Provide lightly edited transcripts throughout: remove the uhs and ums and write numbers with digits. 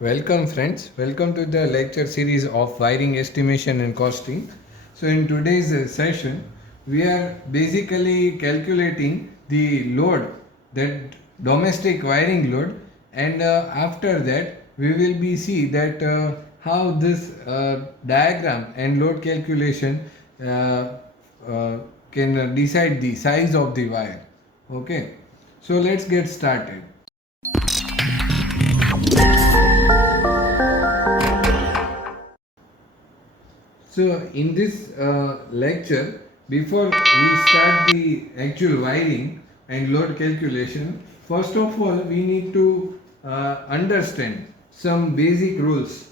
Welcome friends, welcome to the lecture series of wiring estimation and costing. So in today's session, we are basically calculating the load, that domestic wiring load, and after that we will be see that how this diagram and load calculation uh, can decide the size of the wire. Okay, so let's get started. So in this lecture, before we start the actual wiring and load calculation, first of all we need to understand some basic rules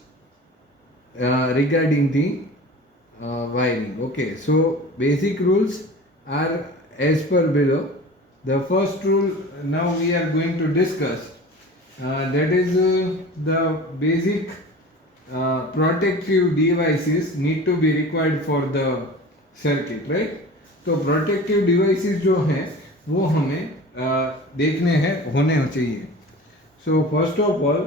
regarding the wiring. Okay, so basic rules are as per below. The first rule now we are going to discuss, that is the basic protective devices need to be required for the circuit, right? तो protective devices जो हैं वो हमें देखने हैं, होने चाहिए. So first of all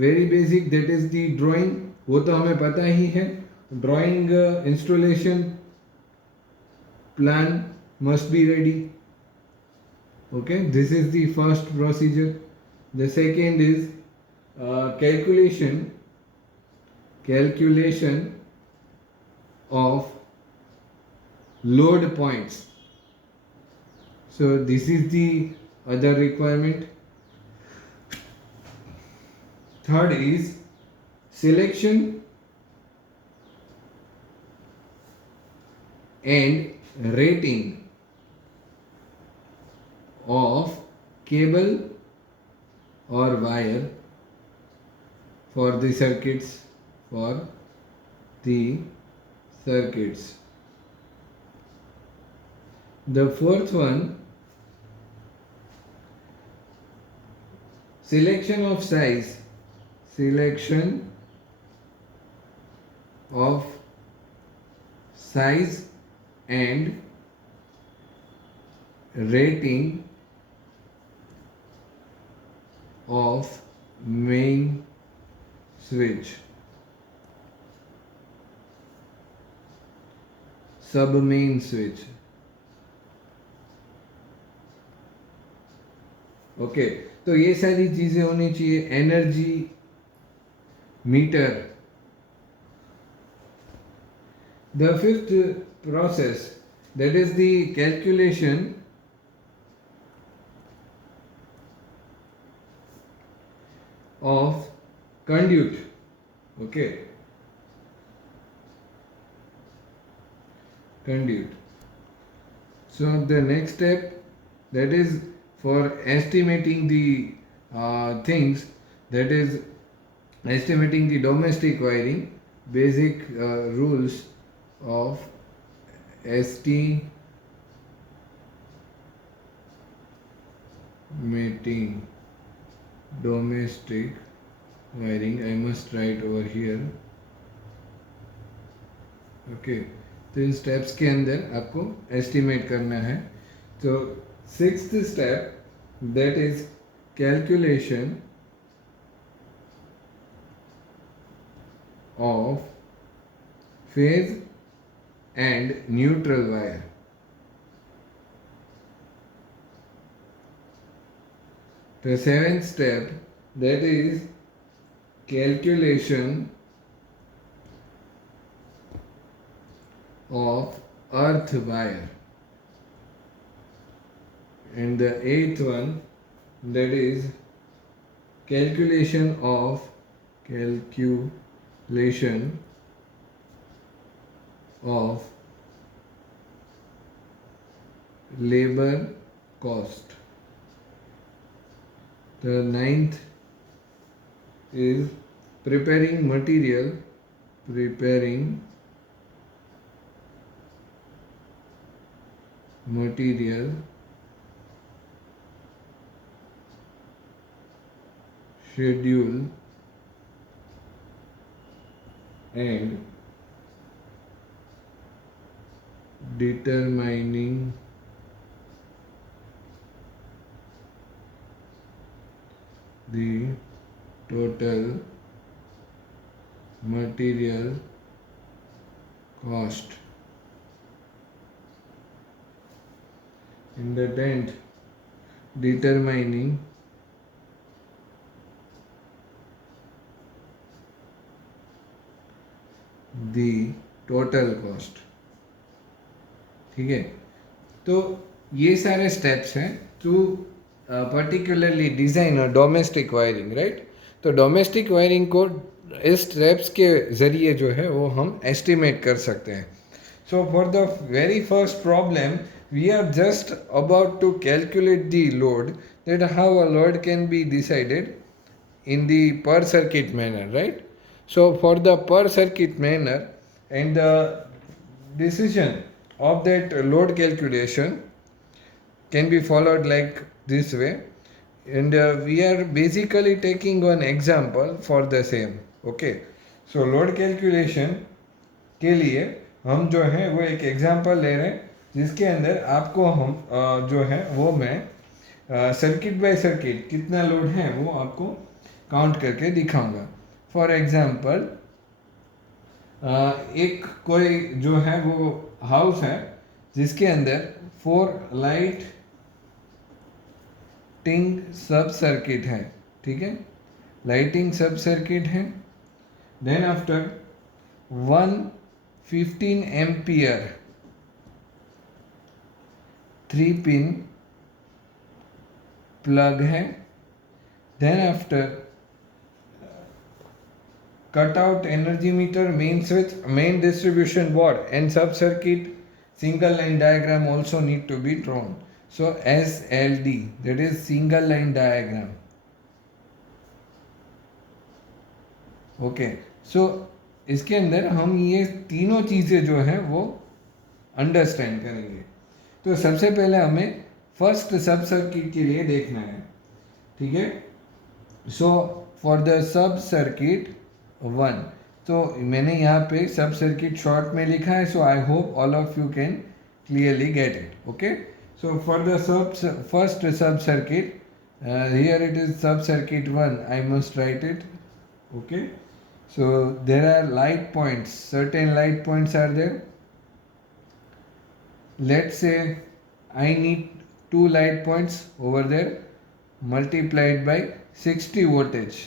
very basic, that is the drawing. वो तो हमें पता ही है. Drawing installation plan must be ready. Okay, this is the first procedure. The second is calculation of load points. So this is the other requirement. Third is selection and rating of cable or wire for the circuits. The fourth one, selection of size and rating of main switch, sub main switch. Okay, तो ये सारी चीजें होनी चाहिए. Energy meter. The fifth process, that is the calculation of conduit. Okay, conduit. So the next step, that is for estimating the things, that is estimating the domestic wiring. Basic rules of estimating domestic wiring. I must write over here. Okay, तो इन steps के अंदर आपको estimate करना है. तो sixth step, that is calculation of phase and neutral wire. The seventh step, that is calculation of earth wire. And the eighth one, that is calculation of labor cost. The ninth is preparing material schedule and determining the total material cost in the tent, determining the total cost. ठीक है, तो ये सारे steps हैं to particularly design और domestic wiring, right. तो domestic wiring को इस स्टेप्स के ज़रिए जो है वो हम एस्टिमेट कर सकते हैं. सो for the very first problem we are just about to calculate the load, that how a load can be decided in the per circuit manner, right. So for the per circuit manner and the decision of that load calculation can be followed like this way, and we are basically taking one example for the same. Okay, so load calculation के लिए हम जो है वो एक example ले रहे हैं जिसके अंदर आपको हम जो है वो मैं सर्किट बाय सर्किट कितना लोड है वो आपको काउंट करके दिखाऊंगा. फॉर एग्जांपल एक कोई जो है वो हाउस है जिसके अंदर 4 लाइटिंग सब सर्किट है. ठीक है, लाइटिंग सब सर्किट है. Then after 115 ampere 3 pin plug है. Then after cut out energy meter, main switch, main distribution board and sub circuit single line diagram also need to be drawn. So SLD, that is single line diagram. Okay, so इसके अंदर हम ये तीनों चीज़ें जो है वो understand करेंगे. तो सबसे पहले हमें फर्स्ट सब सर्किट के लिए देखना है. ठीक है, सो फॉर द सब सर्किट 1, तो मैंने यहाँ पे सब सर्किट शॉर्ट में लिखा है. So I hope all of you can clearly get it. Okay, so for the first sub circuit, here it is sub circuit 1, I must write it. Okay, so there are light points, certain light points are there. Let's say I need 2 light points over there multiplied by 60 voltage.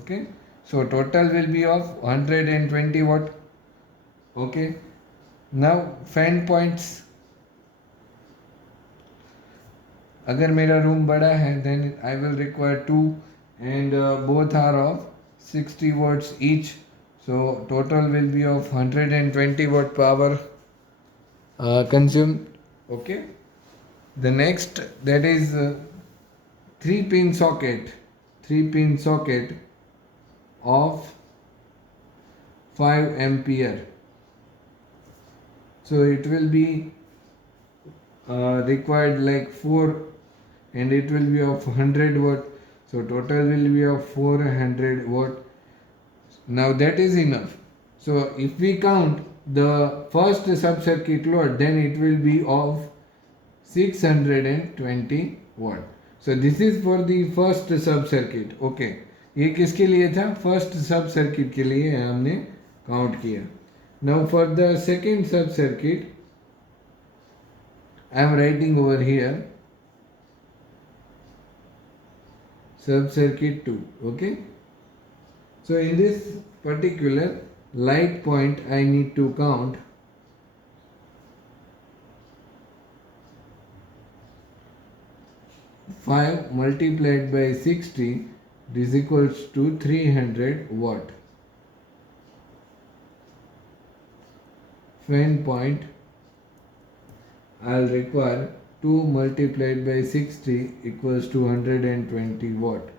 Okay, so total will be of 120 watt. Okay, now fan points, अगर मेरा room बड़ा है then I will require 2 and both are of 60 watts each. So total will be of 120 watt power consumed. Okay, the next, that is 3 pin socket, 3 pin socket of 5 ampere. So it will be required like 4 and it will be of 100 watt. So total will be of 400 watt. Now that is enough. So if we count the first sub circuit load, then it will be of 620 watt. So this is for the first sub circuit. Okay, ये किसके लिए था? First sub circuit के लिए हमने count किया. Now for the second सब circuit I am writing over here sub circuit 2. Okay, so in this particular light point I need to count 5 multiplied by 60 is equals to 300 watt. Fan point I'll require 2 multiplied by 60 equals to 120 watt.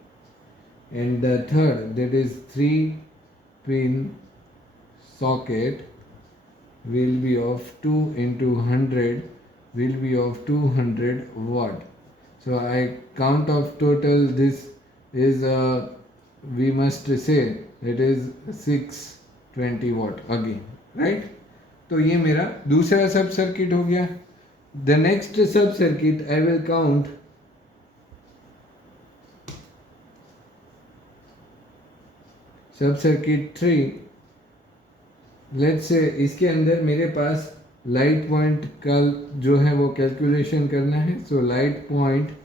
And the third, that is 3 pin socket, will be of 2 into 100 will be of 200 watt. So I count of total, this is we must say it is 620 watt again, right. तो ये मेरा दूसरा सब circuit हो गया. The next sub circuit I will count सब circuit 3, let's say इसके अंदर मेरे पास लाइट पॉइंट का जो है वो कैलकुलेशन करना है. So light point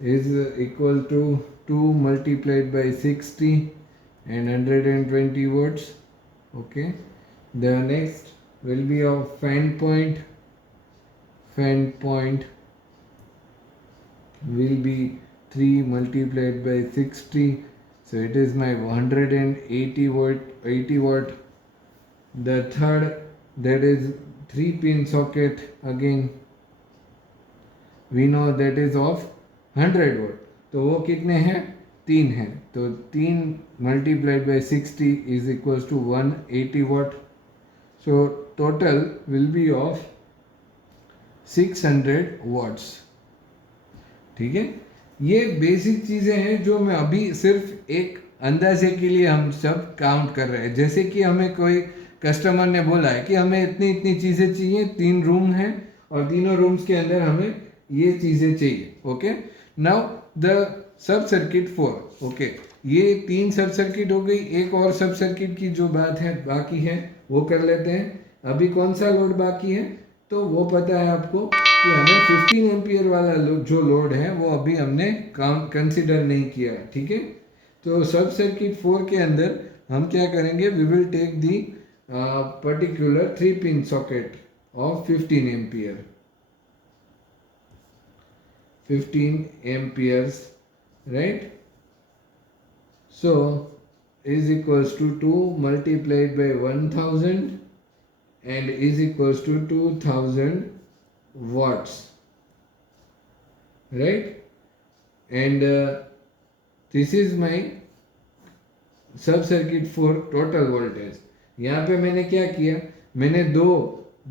is equal to 2 multiplied by 60 and 120 watts. Okay, the next will be of fan point. Fan point will be 3 multiplied by 60, so it is my 180 watt, 80 watt. The third, that is 3 pin socket, again we know that is of 100 watt. तो वो कितने हैं? 3 हैं. तो 3 multiplied by 60 is equals to 180 watt. So total will be of 600 watts. ठीक है, ये basic चीज़ें हैं जो मैं अभी सिर्फ एक अंदाजे के लिए हम सब काउंट कर रहे हैं. जैसे कि हमें कोई कस्टमर ने बोला है कि हमें इतनी इतनी चीज़ें चाहिए, 3 रूम हैं और तीनों रूम्स के अंदर हमें ये चीज़ें चाहिए. Okay, now the sub circuit 4. Okay, ये 3 सब सर्किट हो गई. एक और सब सर्किट की जो बात है बाकी है वो कर लेते हैं. अभी कौन सा लोड बाकी है? तो वो पता है आपको कि हमें 15 एम्पियर वाला जो लोड है वो अभी हमने कंसिडर नहीं किया. ठीक है, तो सब सर्किट 4 के अंदर हम क्या करेंगे? We will take the particular 3 pin socket of 15 ampere. 15 amperes, right? So is equals to 2 multiplied by 1000 and is equals to 2000 watts, right? And this is my सब सर्किट 4 टोटल वोल्टेज. यहाँ पे मैंने क्या किया? मैंने दो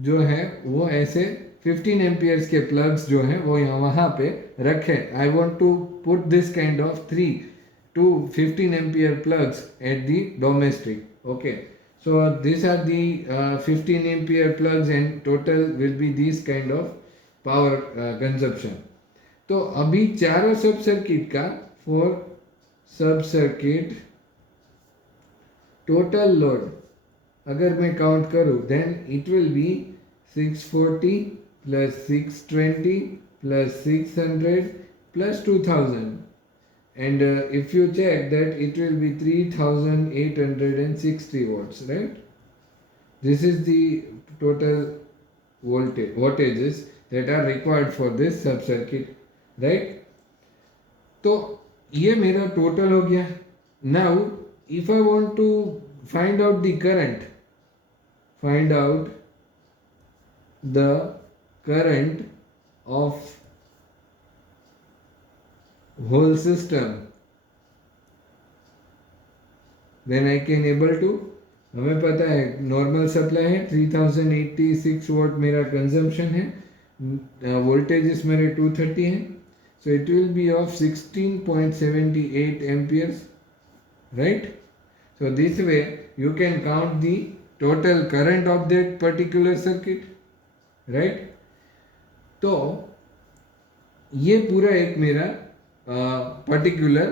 जो है वो ऐसे 15 एम्पियर्स के प्लग्स जो हैं वो यहाँ वहाँ पे रखे. I want to put this kind of 3 to 15 ampere plugs at the domestic. Okay, so these are the 15 ampere plugs and total will be this kind of power consumption. तो अभी चारों सब सर्किट का फॉर सब circuit total load अगर मैं count करूँ then it will be 640 plus 620 plus 600 plus 2000. And if you check that it will be 3860 watts, right? This is the total voltages that are required for this sub circuit, right? तो ये मेरा total हो गया. Now if I want to find out the current, find out the current of whole system, then I can able to, हमें पता है normal supply है 3086 volt मेरा कंजम्पशन है, वोल्टेजेस मेरे 230 हैं. So it will B of 16.78 amperes, right? So this way you can count the total current of that particular circuit, right? तो ये पूरा एक मेरा पर्टिकुलर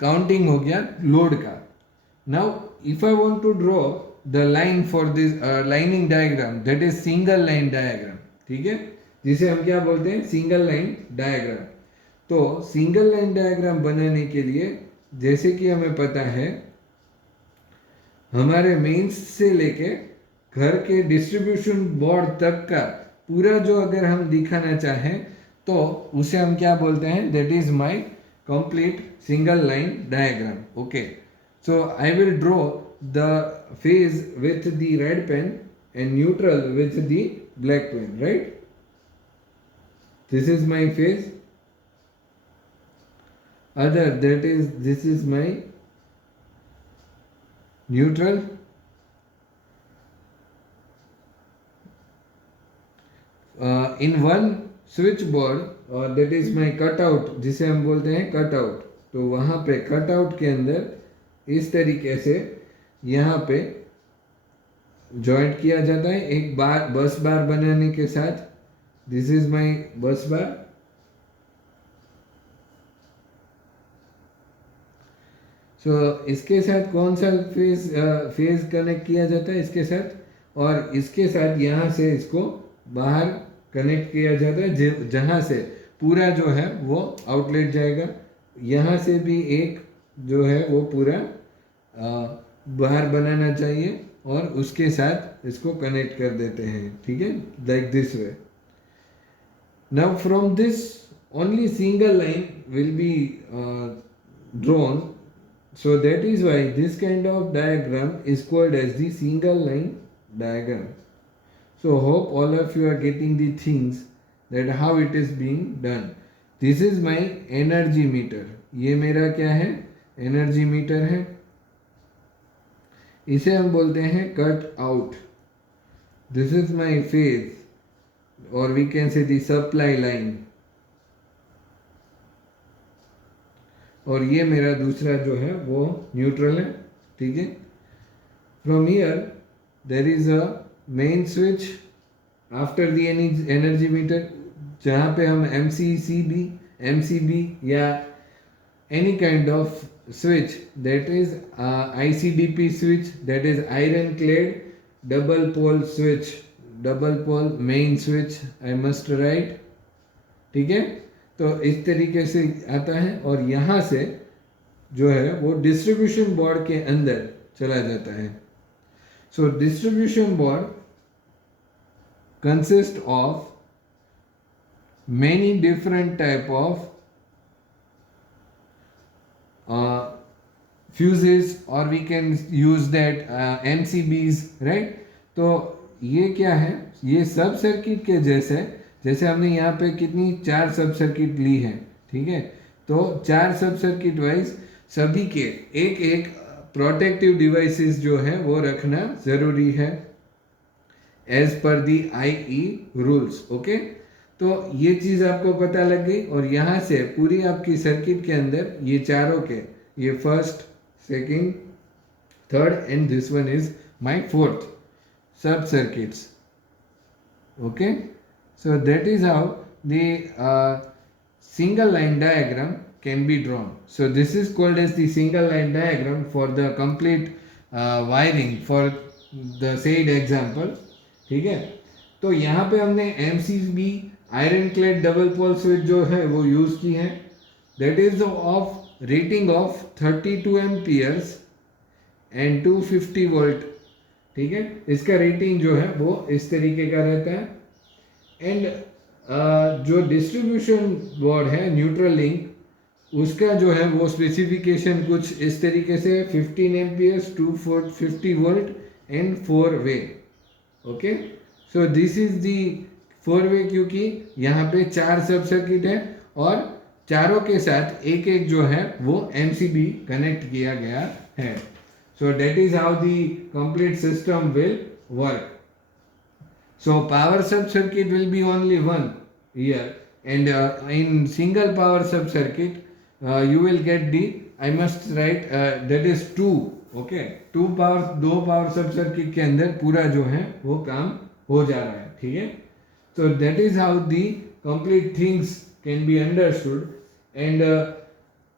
काउंटिंग हो गया लोड का. Now if I want to draw the line for this lining diagram, that is single line diagram. ठीक है, जिसे हम क्या बोलते हैं? Single line diagram. तो सिंगल लाइन डायग्राम बनाने के लिए जैसे कि हमें पता है हमारे मेंस से लेके घर के डिस्ट्रीब्यूशन बोर्ड तक का पूरा जो अगर हम दिखाना चाहें तो उसे हम क्या बोलते हैं? That is my complete single line diagram. Okay, so I will draw the phase with the red pen and neutral with the black pen, right? This is my phase. Other that is this is my neutral. In one switch board और that is my cutout, जिसे हम बोलते हैं cutout. तो वहाँ पे cutout के अंदर इस तरीके से यहाँ पे जॉइंट किया जाता है एक बार बस बार बनाने के साथ. दिस इज माय बस बार. इसके साथ कौन सा फेज कनेक्ट किया जाता है, इसके साथ, और इसके साथ यहाँ से इसको बाहर कनेक्ट किया जाता है, जहाँ से पूरा जो है वो आउटलेट जाएगा। यहाँ से भी एक जो है वो पूरा बाहर बनाना चाहिए और उसके साथ इसको कनेक्ट कर देते हैं, ठीक है, like this way. Now from this only single line will be drawn, so that is why this kind of diagram is called as the single line diagram. So hope all of you are getting the things that how it is being done. This is my energy meter. ये मेरा क्या है, energy meter है। इसे हम बोलते हैं cut out. This is my phase और we can say the supply line. और ये मेरा दूसरा जो है वो न्यूट्रल है, ठीक है। From here there is a main switch after the energy meter, जहाँ पे हम MCB या any kind of switch, that is ICDP switch, that is iron clad double pole switch, double pole main switch I must write, ठीक है। तो इस तरीके से आता है और यहाँ से जो है वो डिस्ट्रीब्यूशन बोर्ड के अंदर चला जाता है। So distribution board consist of many different type of fuses, or we can use that MCBs, right। तो ये क्या है, ये सब सर्किट के जैसे हमने यहाँ पे कितनी 4 सब सर्किट ली है, ठीक है। तो 4 सब सर्किट वाइज सभी के एक एक प्रोटेक्टिव डिवाइसेस जो है वो रखना जरूरी है एज पर दी IE रूल्स, ओके। तो ये चीज़ आपको पता लग गई और यहाँ से पूरी आपकी सर्किट के अंदर ये चारों के, ये first, second, third and this one is my fourth sub circuits, okay. So that is how the single line diagram can be drawn. So this is called as the single line diagram for the complete wiring for the said example, ठीक है। तो यहाँ पे हमने MCB iron clad double pole switch जो है वो use की है, that is of rating of 32 amperes and 250 volt, ठीक है। इसका रेटिंग जो है वो इस तरीके का रहता है। एंड जो डिस्ट्रीब्यूशन बोर्ड है न्यूट्रल लिंक, उसका जो है वो स्पेसिफिकेशन कुछ इस तरीके से 15 amperes 250 volt and 4 way, okay. So this is the 4 वे, क्योंकि यहाँ पे 4 सब सर्किट है और चारों के साथ एक एक जो है वो MCB कनेक्ट किया गया है। सो that is how the complete system will work. So power sub circuit will be only one here, and in single power sub circuit you will get the, I must write that is 2, okay, 2 power sub circuit के अंदर पूरा जो है वो काम हो जा रहा है, ठीक है। So that is how the complete things can be understood। and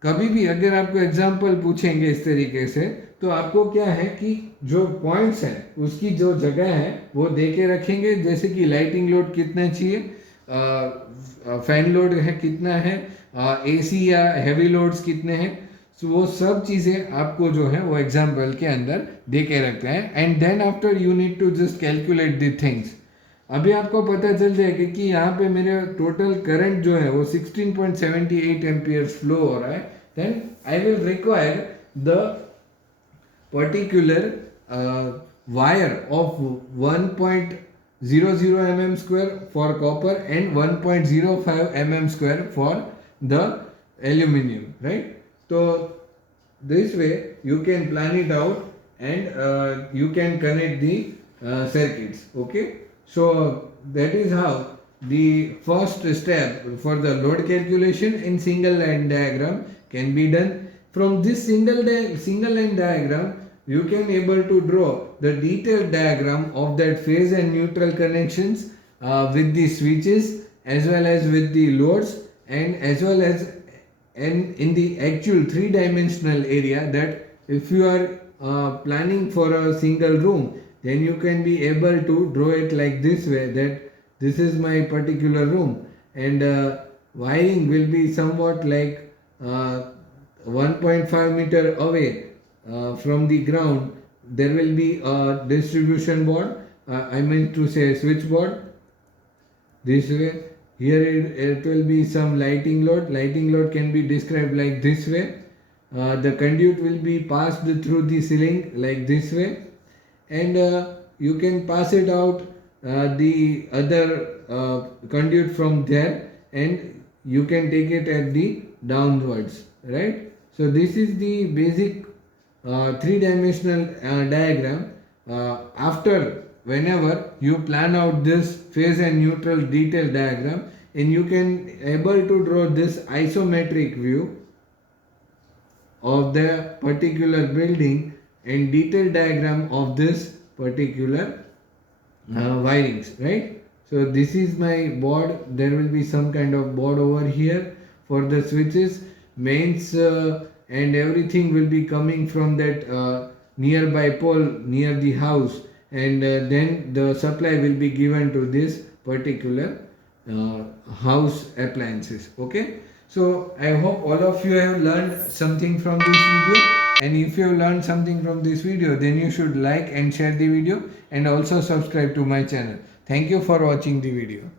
कभी भी अगर आपको एग्जाम्पल पूछेंगे इस तरीके से, तो आपको क्या है कि जो पॉइंट्स हैं उसकी जो जगह है वो दे के रखेंगे, जैसे कि लाइटिंग लोड कितना चाहिए, फैन लोड है कितना है, AC या हैवी लोड्स कितने हैं, तो वो सब चीज़ें आपको जो है वो एग्जाम्पल के अंदर दे के रखते हैं। And then after you need to just calculate the things. अभी आपको पता चल जाएगा कि यहाँ पे मेरे टोटल करंट जो है वो 16.78 एम्पियर्स फ्लो हो रहा है, then I will require the particular wire of 1.00 mm square for copper and 1.05 mm square for the aluminum, right? So this way you can plan it out and you can connect the circuits, okay. So that is how the first step for the load calculation in single line diagram can be done. From this single line diagram, you can able to draw the detailed diagram of that phase and neutral connections with the switches as well as with the loads and as well as and in the actual three-dimensional area, that if you are planning for a single room, then you can be able to draw it like this way, that this is my particular room, and wiring will be somewhat like 1.5 meter away from the ground. There will be a distribution board, I meant to say switchboard, this way. Here it will be some lighting load can be described like this way. The conduit will be passed through the ceiling like this way, and you can pass it out the other conduit from there, and you can take it at the downwards, right? So this is the basic three-dimensional diagram. After whenever you plan out this phase and neutral detail diagram, and you can able to draw this isometric view of the particular building and detailed diagram of this particular wirings, right? So this is my board. There will be some kind of board over here for the switches, mains, and everything will be coming from that nearby pole near the house, and then the supply will be given to this particular house appliances. Okay, so I hope all of you have learned something from this video, and if you have learned something from this video, then you should like and share the video, and also subscribe to my channel. Thank you for watching the video.